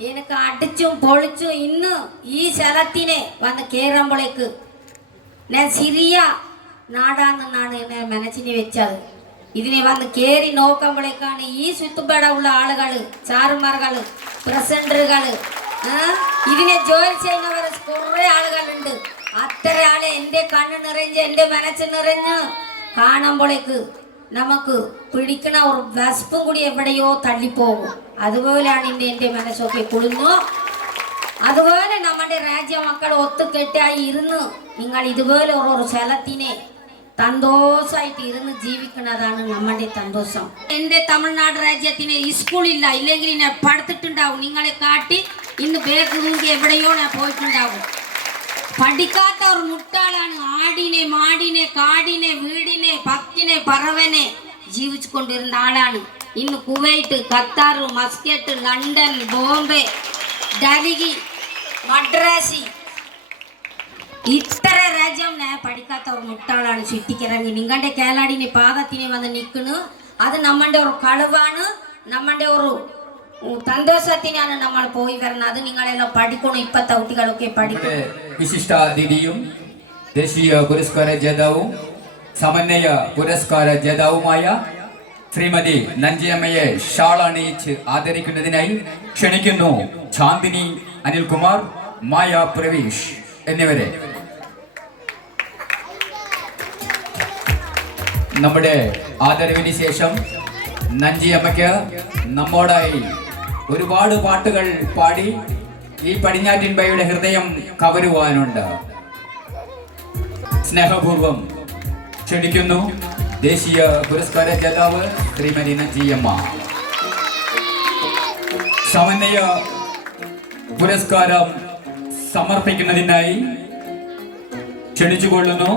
എനിക്ക് അടിച്ചും പൊളിച്ചും ഇന്ന് ഈ സ്ഥലത്തിനെ വന്ന് കയറുമ്പോഴേക്ക് ഞാൻ സിറിയ നാടാണെന്നാണ് എന്നെ മനസ്സിന് വെച്ചത്. ഇതിനെ വന്ന് കയറി നോക്കുമ്പോഴേക്കാണ് ഈ ചുറ്റുപാട ഉള്ള ആളുകൾ ചാറുമാറുകൾ പ്രസിഡന്റുകൾ ഇതിനെ ജോലി ചെയ്യുന്നവർ കുറേ ആളുകളുണ്ട്. അത്ര ആളെ എന്റെ കണ്ണ് നിറഞ്ഞ് എന്റെ മനസ്സ് നിറഞ്ഞ് കാണുമ്പോഴേക്ക് നമുക്ക് പിടിക്കണ ഒരു വസ്പും കൂടി എവിടെയോ തള്ളിപ്പോകും. അതുപോലെയാണ് ഇന്ന് എന്റെ മനസ്സൊക്കെ കുളിഞ്ഞു അതുപോലെ നമ്മുടെ രാജ്യ മക്കൾ ഒത്തുകെട്ടായി ഇരുന്ന് നിങ്ങൾ ഇതുപോലെ ഒരു സ്ഥലത്തിനെ സന്തോഷമായിട്ട് ഇരുന്ന് ജീവിക്കുന്നതാണ് നമ്മുടെ സന്തോഷം എന്റെ തമിഴ്നാട് രാജ്യത്തിന് സ്കൂളില്ല ഇല്ലെങ്കിൽ ഞാൻ പഠിത്തിട്ടുണ്ടാവും. നിങ്ങളെ കാട്ടി ഇന്ന് ബേക്ക് എവിടെയോ ഞാൻ പോയിട്ടുണ്ടാവും. പഠിക്കാത്ത ഒരു മുട്ടാളാണ് ആടിനെ മാടിനെ കാടിനെ വീടിനെ പക്കിനെ പറവനെ ജീവിച്ചു കൊണ്ടിരുന്ന ആളാണ്. ഇന്ന് Kuwait Qatar Muscat London Bombay Delhi Madrasi. ഇത്ര രാജ്യം ഞാൻ പഠിക്കാത്ത ഒരു മുട്ടാളാണ് ചുറ്റിക്കിറങ്ങി. നിങ്ങളുടെ കേലാടിനെ പാദത്തിനെ വന്ന് നിൽക്കുന്നു. അത് നമ്മളുടെ ഒരു കളവാണ്. നമ്മളുടെ ഒരു ഉം, സന്തോഷത്തിനാണ് നമ്മൾ പോയി വരുന്നത്. അത് നിങ്ങളെല്ലാം പഠിക്കണം. ഇപ്പത്തെ വിശിഷ്ട അതിഥിയും ദേശീയ പുരസ്കാര ജേതാവും സമന്വയ പുരസ്കാര ജേതാവുമായ ശ്രീമതി നഞ്ചിയമ്മയെ ഷാൾ അണിയിച്ച് ആദരിക്കുന്നതിനായി ക്ഷണിക്കുന്നു ചാന്ദിനി അനിൽകുമാർ മായ പ്രവീഷ് എന്നിവരെ. നമ്മുടെ ആദരവിന് ശേഷം നഞ്ചിയമ്മയ്ക്ക് നമ്മോടായി ഒരുപാട് പാട്ടുകൾ പാടി ഈ പടിഞ്ഞാറ്റിൻപയുടെ ഹൃദയം കവരുവാനുണ്ട്. സ്നേഹപൂർവം ക്ഷണിക്കുന്നു ദേശീയ പുരസ്കാര ജേതാവ് ശ്രീമതി നജിയമ്മ സമന്വയ പുരസ്കാരം സമർപ്പിക്കുന്നതിനായി ക്ഷണിച്ചുകൊള്ളുന്നു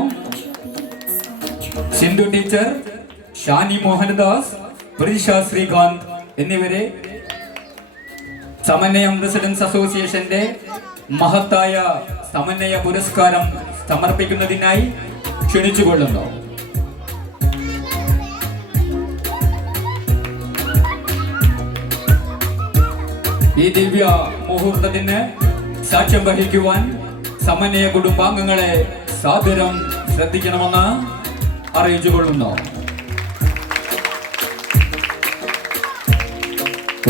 സിന്ധു ടീച്ചർ ഷാനി മോഹനദാസ് പ്രതിഷ ശ്രീകാന്ത് എന്നിവരെ സമന്വയം റെസിഡൻസ് അസോസിയേഷന്റെ മഹത്തായ സമന്വയ പുരസ്കാരം സമർപ്പിക്കുന്നതിനായി ക്ഷണിച്ചുകൊള്ളുന്നു. ഈ ദിവ്യ മുഹൂർത്തത്തിന് സാക്ഷ്യം വഹിക്കുവാൻ സമന്വയ കുടുംബാംഗങ്ങളെ സാദരം ശ്രദ്ധിക്കണമെന്ന് അറിയിച്ചുകൊള്ളുന്നു.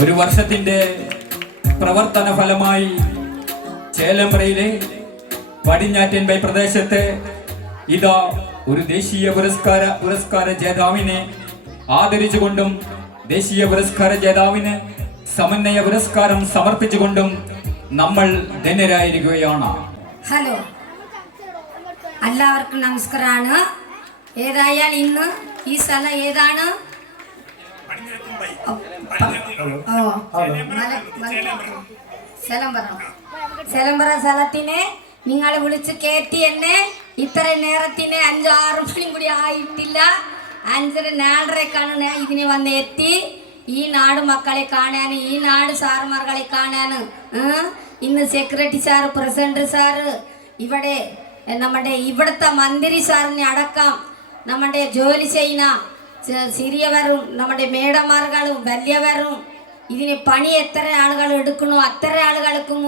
ഒരു വർഷത്തിന്റെ പ്രവർത്തന ഫലമായി ചേലമ്പ്രയിലെ പടിഞ്ഞാറ്റൻപൈ പ്രദേശത്ത് ഇതാ ഒരു ദേശീയ പുരസ്കാര പുരസ്കാര ജേതാവിനെ ആദരിച്ചുകൊണ്ടും ദേശീയ പുരസ്കാര ജേതാവിന് സമന്വയ പുരസ്കാരം സമർപ്പിച്ചുകൊണ്ടും നമ്മൾ ധന്യരായിരിക്കുകയാണ്. ഹലോ. എല്ലാവർക്കും നമസ്കാരമാണ് ഏതായാൽ ഇന്ന് ഈ സ്ഥലം ഏതാണ്? സെലംബറ സെലംബറ സ്ഥലത്തിനെ നിങ്ങൾ വിളിച്ച് കയറ്റി എന്നെ ഇത്ര നേരത്തിന് അഞ്ചോ ആറ് മണിയും കൂടി ആയിട്ടില്ല. അഞ്ചര നാലരക്കാണ് ഞാൻ ഇതിനെ വന്ന് എത്തി. ഈ നാട് മക്കളെ കാണാൻ ഈ നാട് സാറുമാർകളെ കാണാൻ ഇന്ന് സെക്രട്ടറി സാറ് പ്രസിഡന്റ് സാറ് ഇവിടെ നമ്മുടെ ഇവിടുത്തെ മന്ത്രി സാറിനെ അടക്കം നമ്മുടെ ജോലി ചെയ്യുന്ന ചെറിയവരും നമ്മുടെ മേടമാർകളും വലിയവരും ഇതിന് പണി എത്ര ആളുകൾ എടുക്കണോ അത്ര ആളുകൾക്കും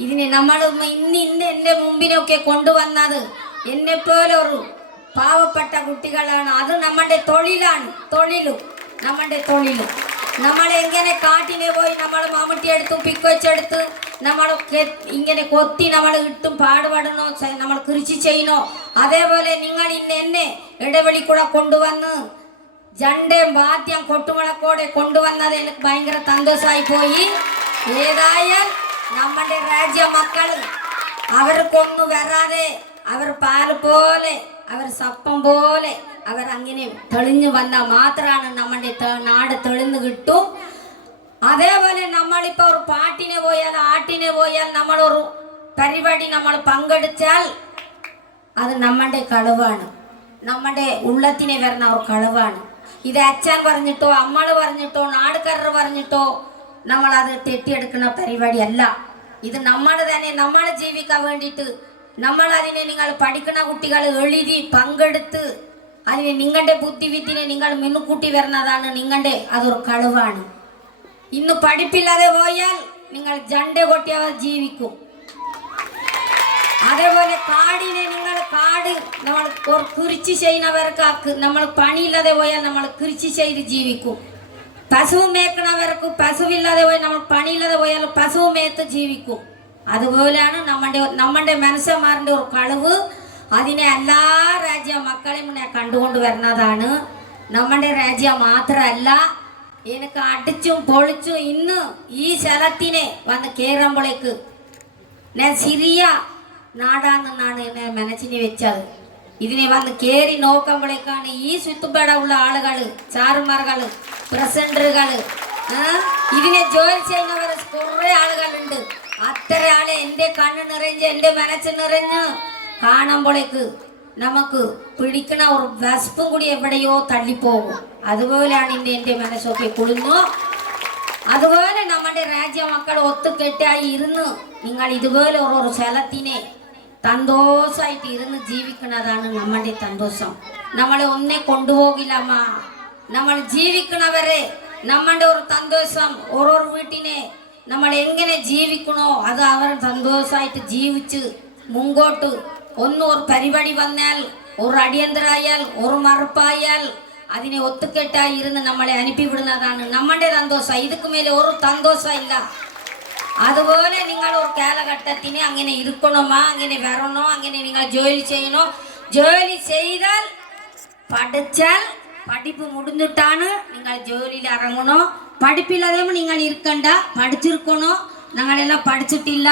ഇതിന് നമ്മൾ ഇന്ന് ഇന്ന് എന്റെ മുമ്പിനൊക്കെ കൊണ്ടുവന്നത് എന്നെ പോലെ ഒരു പാവപ്പെട്ട കുട്ടികളാണ്. അത് നമ്മുടെ തൊഴിലാണ് തൊഴിലും നമ്മുടെ തൊഴിലും. നമ്മൾ എങ്ങനെ കാട്ടിനെ പോയി നമ്മൾ മമ്മൂട്ടി എടുത്തു പിക്കൊച്ചെടുത്ത് നമ്മൾ ഇങ്ങനെ കൊത്തി നമ്മൾ ഇട്ടും പാടുപെടണോ നമ്മൾ കൃഷി ചെയ്യണോ അതേപോലെ നിങ്ങൾ ഇന്ന് എന്നെ ഇടവെളി കൂടെ കൊണ്ടുവന്ന് ജണ്ടയും വാദ്യം കൊട്ടുമുളക്കോടെ കൊണ്ടുവന്നത് എനിക്ക് ഭയങ്കര സന്തോഷമായി പോയി. ഏതായാൽ നമ്മുടെ രാജ്യ മക്കൾ അവർക്കൊന്നും വരാതെ അവർ പാൽ പോലെ അവർ സപ്പം പോലെ അവർ അങ്ങനെ തെളിഞ്ഞു വന്നാൽ മാത്രമാണ് നമ്മുടെ നാട് തെളിഞ്ഞു കിട്ടും. അതേപോലെ നമ്മളിപ്പോൾ ഒരു പാട്ടിനെ പോയാൽ ആട്ടിനെ പോയാൽ നമ്മളൊരു പരിപാടി നമ്മൾ പങ്കെടുത്താൽ അത് നമ്മുടെ കളവാണ്. നമ്മുടെ ഉള്ളത്തിനെ വരുന്ന ഒരു കളവാണ്. ഇത് അച്ഛൻ പറഞ്ഞിട്ടോ അമ്മൾ പറഞ്ഞിട്ടോ നാടുകാരർ പറഞ്ഞിട്ടോ നമ്മൾ അത് തെറ്റിയെടുക്കുന്ന പരിപാടിയല്ല. ഇത് നമ്മൾ തന്നെ നമ്മൾ ജീവിക്കാൻ വേണ്ടിയിട്ട് നമ്മൾ അതിനെ നിങ്ങൾ പഠിക്കുന്ന കുട്ടികൾ എഴുതി പങ്കെടുത്ത് അതിന് നിങ്ങളുടെ ബുദ്ധിവിദ്യനെ നിങ്ങൾ മുൻകൂട്ടി വരുന്നതാണ് നിങ്ങളുടെ അതൊരു കളവാണ്. ഇന്ന് പഠിപ്പില്ലാതെ പോയാൽ നിങ്ങൾ ജണ്ട കൊട്ടിയവർ ജീവിക്കും. അതേപോലെ കാടിനെ നിങ്ങൾ കാട് നമ്മൾ കുറിച്ച് ചെയ്യുന്നവർക്ക് നമ്മൾ പണിയില്ലാതെ പോയാൽ നമ്മൾ കൃഷി ചെയ്ത് ജീവിക്കും. പശു മേക്കണവർക്ക് പശുവില്ലാതെ പോയാൽ നമ്മൾ പണിയില്ലാതെ പോയാൽ പശു മേത്ത് ജീവിക്കും. അതുപോലെയാണ് നമ്മുടെ നമ്മുടെ മനുഷ്യന്മാരുടെ ഒരു കളവ് അതിനെ എല്ലാ രാജ്യ മക്കളെയും കണ്ടുകൊണ്ട് വരുന്നതാണ്. നമ്മുടെ രാജ്യം മാത്രമല്ല എനിക്ക് അടിച്ചും പൊളിച്ചും ഇന്ന് ഈ സ്ഥലത്തിനെ വന്ന് കയറുമ്പോഴേക്ക് ഞാൻ സിറിയ നാടാണെന്നാണ് എന്നെ മനസ്സിന് വെച്ചത്. ഇതിനെ വന്ന് കയറി നോക്കുമ്പോഴേക്കാണ് ഈ ചുറ്റുപാട ഉള്ള ആളുകൾ ചാറുമാറുകൾ പ്രസൻഡറുകൾ ഇതിനെ ജോലി ചെയ്യുന്നവർ കുറെ ആളുകളുണ്ട്. അത്ര ആളെ എന്റെ കണ്ണ് നിറഞ്ഞ് എന്റെ മനസ്സ് നിറഞ്ഞ് കാണുമ്പോഴേക്ക് നമുക്ക് പിടിക്കണ ഒരു വിശപ്പും കൂടി എവിടെയോ തള്ളിപ്പോകും. അതുപോലെയാണ് ഇന്ന് എന്റെ മനസ്സൊക്കെ കുളിഞ്ഞു അതുപോലെ നമ്മുടെ രാജ്യ മക്കൾ ഒത്തുകെട്ടായി ഇരുന്ന് നിങ്ങൾ ഇതുപോലെ ഒരു സ്ഥലത്തിനെ സന്തോഷമായിട്ട് ഇരുന്ന് ജീവിക്കുന്നതാണ് നമ്മുടെ സന്തോഷം നമ്മളെ ഒന്നേ കൊണ്ടുപോകില്ലമ്മ നമ്മൾ ജീവിക്കണവരെ നമ്മുടെ ഒരു സന്തോഷം ഓരോ വീട്ടിനെ നമ്മൾ എങ്ങനെ ജീവിക്കണോ അത് അവർ സന്തോഷമായിട്ട് ജീവിച്ച് മുങ്കോട്ട് ഒന്ന് ഒരു പരിപാടി വന്നാൽ ഒരു അടിയന്തരായാൽ ഒരു മറുപ്പായാൽ അതിനെ ഒത്തുകെട്ടായി ഇരുന്ന് നമ്മളെ അനുപ്പിവിടുന്നതാണ് നമ്മുടെ സന്തോഷം ഇതുക്ക് ഒരു സന്തോഷം ഇല്ല. അതുപോലെ നിങ്ങൾ ഒരു കാലഘട്ടത്തിന് അങ്ങനെ ഇരിക്കണമോ അങ്ങനെ വരണോ അങ്ങനെ നിങ്ങൾ ജോലി ചെയ്യണോ ജോലി ചെയ്താൽ പഠിച്ചാൽ പഠിപ്പ് മുടിഞ്ഞിട്ടാണ് നിങ്ങൾ ജോലിയിൽ ഇറങ്ങണോ പഠിപ്പില്ലാതെ നിങ്ങൾ ഇരിക്കണ്ട പഠിച്ചിരിക്കണോ ഞങ്ങളെല്ലാം പഠിച്ചിട്ടില്ല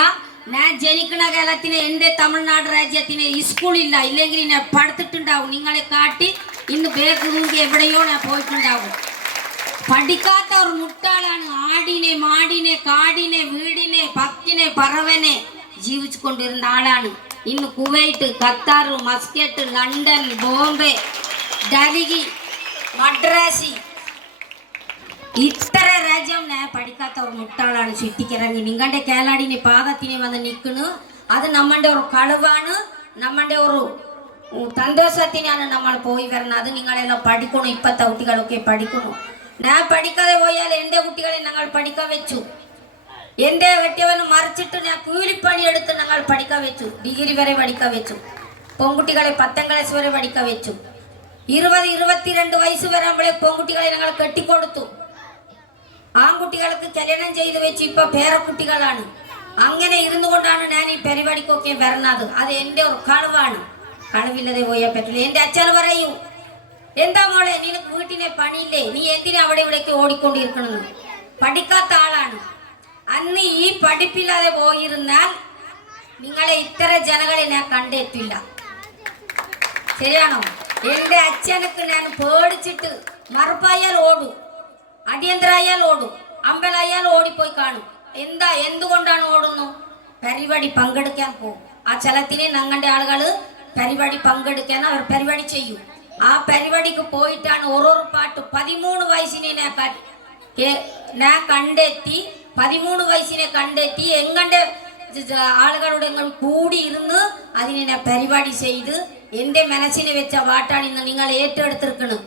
ഞാൻ ജനിക്കണ കാലത്തിന് എന്റെ തമിഴ്നാട് രാജ്യത്തിന് സ്കൂളില്ല ഇല്ലെങ്കിൽ ഞാൻ പഠിത്തിട്ടുണ്ടാവും നിങ്ങളെ കാട്ടി ഇന്ന് ബേക്ക് തൂങ്ങി എവിടെയോ ഞാൻ പോയിട്ടുണ്ടാവും പഠിക്കാത്ത ഒരു മുട്ടാളാണ് ആടിനെ മാടിനെ കാടിനെ വീടിനെ പക്കിനെ പറവനെ ജീവിച്ചു കൊണ്ടിരുന്ന ആളാണ്. ഇന്ന് Kuwait Qatar Muscat London Bombay Delhi Madrasi. ഇത്ര രാജ്യം ഞാൻ പഠിക്കാത്ത ഒരു മുട്ടാളാണ് ചുറ്റിക്കിറങ്ങി. നിങ്ങളുടെ കേലാടിനെ പാദത്തിനെ വന്ന് നിൽക്കുന്നു. അത് നമ്മളുടെ ഒരു കളവാണ്. നമ്മളുടെ ഒരു ഉം, സന്തോഷത്തിനാണ് നമ്മൾ പോയി വരുന്നത്. അത് നിങ്ങളെല്ലാം പഠിക്കണം. ഇപ്പത്തെ കുട്ടികളൊക്കെ പഠിക്കണം. ഞാൻ പഠിക്കാതെ പോയാൽ എന്റെ കുട്ടികളെ ഞങ്ങൾ പഠിക്കാൻ വെച്ചു. എന്റെ വെട്ടിയവന് മറിച്ചിട്ട് ഞാൻ കൂലിപ്പണി എടുത്ത് ഞങ്ങൾ പഠിക്കാൻ വെച്ചു. ഡിഗ്രി വരെ പഠിക്കാൻ വെച്ചു. പെൺകുട്ടികളെ പത്താം ക്ലാസ് വരെ പഠിക്കാൻ വെച്ചു. ഇരുപത് ഇരുപത്തിരണ്ട് വയസ്സ് വരുമ്പോഴേ പെൺകുട്ടികളെ ഞങ്ങൾ കെട്ടിക്കൊടുത്തു. ആൺകുട്ടികൾക്ക് കല്യാണം ചെയ്തു വെച്ച് ഇപ്പൊ പേരക്കുട്ടികളാണ്. അങ്ങനെ ഇരുന്നു കൊണ്ടാണ് ഞാൻ ഈ പരിപാടിക്കൊക്കെ വരുന്നത് അത് എന്റെ കളവാണ്. കളവില്ലാതെ പോയാൽ പറ്റില്ല എന്റെ അച്ഛൻ പറയൂ എന്താ മോളെ നിനക്ക് വീട്ടിനെ പണിയില്ലേ? നീ എന്തിനാ അവിടെ ഇവിടേക്ക് ഓടിക്കൊണ്ടിരിക്കണമെന്ന് പഠിക്കാത്ത ആളാണ്. അന്ന് ഈ പഠിപ്പില്ലാതെ പോയിരുന്നാൽ നിങ്ങളെ ഇത്ര ജനങ്ങളെ ഞാൻ കണ്ടെത്തില്ല. ശരിയാണോ? എന്റെ അച്ഛനക്ക് ഞാൻ പേടിച്ചിട്ട് മറുപ്പായാൽ ഓടും അടിയന്തരായാൽ ഓടും അമ്പലായാൽ ഓടിപ്പോയി കാണും. എന്താ എന്തുകൊണ്ടാണ് ഓടുന്നു? പരിപാടി പങ്കെടുക്കാൻ പോകും. ആ ചലത്തിനെ ഞങ്ങളുടെ ആളുകൾ പരിപാടി പങ്കെടുക്കാൻ അവർ പരിപാടി ചെയ്യും. ആ പരിപാടിക്ക് പോയിട്ടാണ് ഓരോരോ പാട്ട് പതിമൂന്ന് വയസ്സിനെ ഞാൻ കണ്ടെത്തി. പതിമൂന്ന് വയസ്സിനെ കണ്ടെത്തി. ജ- ആളുകളുടെ കൂടി ഇരുന്ന് അതിനെ ഞാൻ പരിപാടി ചെയ്ത് എന്റെ മനസ്സിനെ വെച്ച പാട്ടാണ് ഇന്ന് നിങ്ങൾ ഏറ്റെടുത്തിരിക്കണം.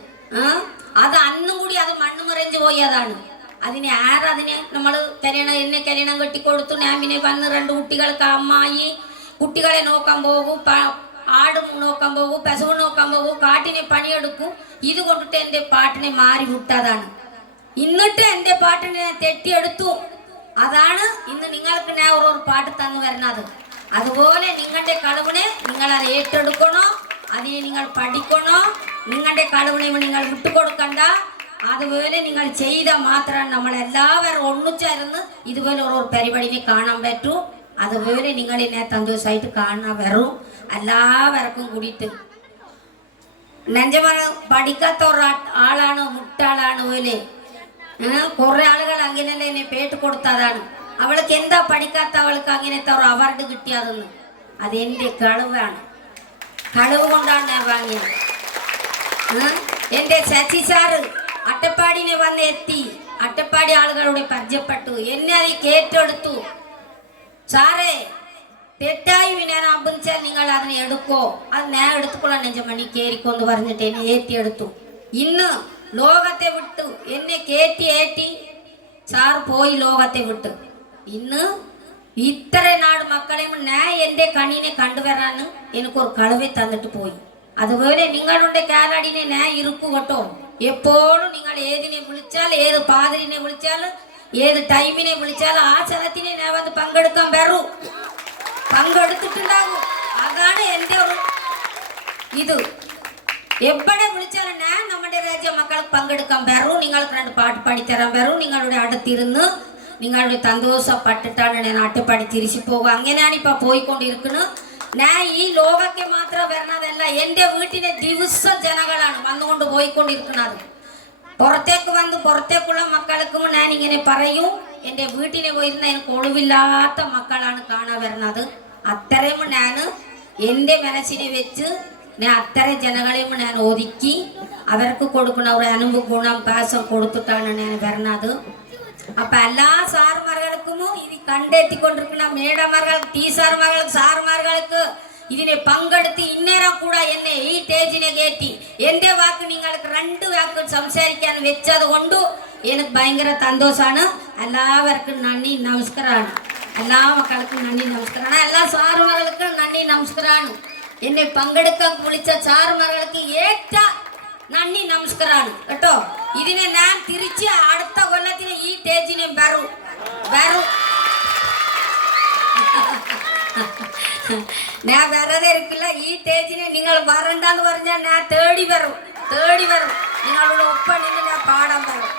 അത് അന്നും കൂടി അത് മണ്ണ് മറിഞ്ഞു പോയതാണ് അതിനെ ആരതിനെ നമ്മൾ കല്യാണം എന്നെ കല്യാണം കെട്ടിക്കൊടുത്തു. ഞാൻ പിന്നെ വന്ന് രണ്ട് കുട്ടികൾക്ക് അമ്മായി. കുട്ടികളെ നോക്കാൻ പോകും. ആട് നോക്കാൻ പോകും പെസവ് നോക്കാൻ പോകും കാട്ടിനെ പണിയെടുക്കും. ഇത് കൊണ്ടിട്ട് എന്റെ പാട്ടിനെ മാറി വിട്ടതാണ് എന്നിട്ട് എന്റെ പാട്ടിനെ തെറ്റിയെടുത്തു. അതാണ് ഇന്ന് നിങ്ങൾക്ക് ഞാൻ ഒരു പാട്ട് തന്നു വരുന്നത്. അതുപോലെ നിങ്ങളുടെ കളവിനെ നിങ്ങൾ അത് ഏറ്റെടുക്കണോ? അതിനെ നിങ്ങൾ പഠിക്കണോ? നിങ്ങളുടെ കളവിനെ നിങ്ങൾ വിട്ടുകൊടുക്കണ്ട. അതുപോലെ നിങ്ങൾ ചെയ്ത മാത്രം നമ്മൾ എല്ലാവരും ഒന്നിച്ചേർന്ന് ഇതുപോലെ ഒരു പരിപാടിനെ കാണാൻ പറ്റൂ. അതുപോലെ നിങ്ങൾ എന്നെ സന്തോഷമായിട്ട് കാണാൻ വരും. എല്ലാവർക്കും കൂടിയിട്ട്. നെഞ്ചമന പഠിക്കാത്ത ആളാണ് മുട്ടാളാണ് പോലെ കുറെ ആളുകൾ അങ്ങനെയല്ലേ എന്നെ പേട്ട് കൊടുത്തതാണ്. അവൾക്ക് എന്താ പഠിക്കാത്ത അവൾക്ക് അങ്ങനത്തെ ഒരു അവാർഡ് കിട്ടിയതെന്ന്? അതെന്റെ കളവാണ് കളവ് കൊണ്ടാണ് ഞാൻ വാങ്ങിയത്. എന്റെ ശശി സാറ് അട്ടപ്പാടിനെ വന്ന് എത്തി. അട്ടപ്പാടി ആളുകളോട് പരിചയപ്പെട്ടു. എന്നെ അത് കേട്ടെടുത്തു. സാറേ തെറ്റായി അഭിച്ചാൽ നിങ്ങൾ അതിനെ എടുക്കോ. അത് ഞാൻ എടുത്തുകൊള്ളാൻ കയറിക്കോ എന്ന് പറഞ്ഞിട്ട് എന്നെ ഏറ്റിയെടുത്തു. ഇന്ന് ലോകത്തെ വിട്ടു എന്നെ കയറ്റി ഏറ്റി സാർ പോയി ലോകത്തെ വിട്ടു. ഇന്ന് ഇത്ര നാട് മക്കളെയും ഞാൻ എന്റെ കണ്ണിനെ കണ്ടുവരാൻ എനിക്കൊരു കളവെ തന്നിട്ട് പോയി. അതുപോലെ നിങ്ങളുടെ കാലാടിനെ ഞാൻ ഇരുക്കു കേട്ടോ. എപ്പോഴും നിങ്ങൾ ഏതിനെ വിളിച്ചാൽ ഏത് പാതിരിനെ വിളിച്ചാൽ ഏത് ടൈമിനെ വിളിച്ചാൽ ആ സ്ഥലത്തിനെ ഞാൻ വന്ന് പങ്കെടുക്കാൻ വരൂ. പങ്കെടുത്തിട്ടുണ്ടാകും. അതാണ് എന്റെ ഒരു ഇത്. എവിടെ വിളിച്ചാലും ഞാൻ നമ്മുടെ രാജ്യ മക്കൾക്ക് പങ്കെടുക്കാൻ വെറും നിങ്ങൾക്ക് രണ്ട് പാട്ട് പാടിത്തരാം. വെറും നിങ്ങളുടെ അടുത്തിരുന്ന് നിങ്ങളുടെ സന്തോഷപ്പെട്ടിട്ടാണ് ഞാൻ നാട്ടുപാടി തിരിച്ചു പോകുക. അങ്ങനെയാണ് ഇപ്പൊ പോയിക്കൊണ്ടിരിക്കുന്നത് ഞാൻ ഈ ലോകಕ್ಕೆ മാത്രം വരുന്നതല്ല എന്റെ വീട്ടിലെ ദിവസം ജനങ്ങളാണ് വന്നുകൊണ്ട് പോയിക്കൊണ്ടിരിക്കുന്നത്. പുറത്തേക്ക് വന്ന് പുറത്തേക്കുള്ള മക്കൾക്കും ഞാൻ ഇങ്ങനെ പറയും. എന്റെ വീട്ടിനെ പോയിരുന്ന എനിക്ക് ഒളിവില്ലാത്ത മക്കളാണ് കാണാൻ വരുന്നത്. അത്രയും ഞാൻ എന്റെ മനസ്സിനെ വെച്ച് ഞാൻ അത്ര ജനങ്ങളെയും ഞാൻ ഒതുക്കി അവർക്ക് കൊടുക്കുന്ന ഒരു അനുഭവ ഗുണം പാസം കൊടുത്തിട്ടാണ് ഞാൻ വരുന്നത് അപ്പൊ എല്ലാ സാർമാർക്കും ഇത് കണ്ടെത്തിക്കൊണ്ടിരിക്കുന്ന മേഡന്മാർക്ക് ടീച്ചർമാർക്ക് സാറുമാർക്ക് ഇതിനെ പങ്കെടുത്ത് ഇന്നേരം കൂടെ എന്നെ ഈ സ്റ്റേജിനെ കയറ്റി എന്റെ വാക്ക് നിങ്ങൾക്ക് രണ്ട് വാക്ക് സംസാരിക്കാൻ വെച്ചത് കൊണ്ട് എനിക്ക് ഭയങ്കര സന്തോഷമാണ്. എല്ലാവർക്കും നന്ദി നമസ്കാരമാണ്. എല്ലാ മക്കൾക്കും നന്ദി നമസ്കാരമാണ് എല്ലാ സാറുമാർക്കും നന്ദി നമസ്കാരമാണ് എന്നെ പങ്കെടുക്കാൻ വിളിച്ച സാറുമാർക്ക് ഏറ്റ നന്ദി നമസ്കാരമാണ് കേട്ടോ ഇതിനെ ഞാൻ തിരിച്ച് അടുത്ത കൊല്ലത്തിന് ഈ സ്റ്റേജിനെ വരും വരും ഞാൻ വെറുതെ ഇരിക്കില്ല ഈ സ്റ്റേജിനെ നിങ്ങൾ വരണ്ടെന്ന് പറഞ്ഞാൽ ഞാൻ തേടി വരും തേടി വരും നിങ്ങളുടെ ഒപ്പം നിന്ന് ഞാൻ പാടാൻ വരും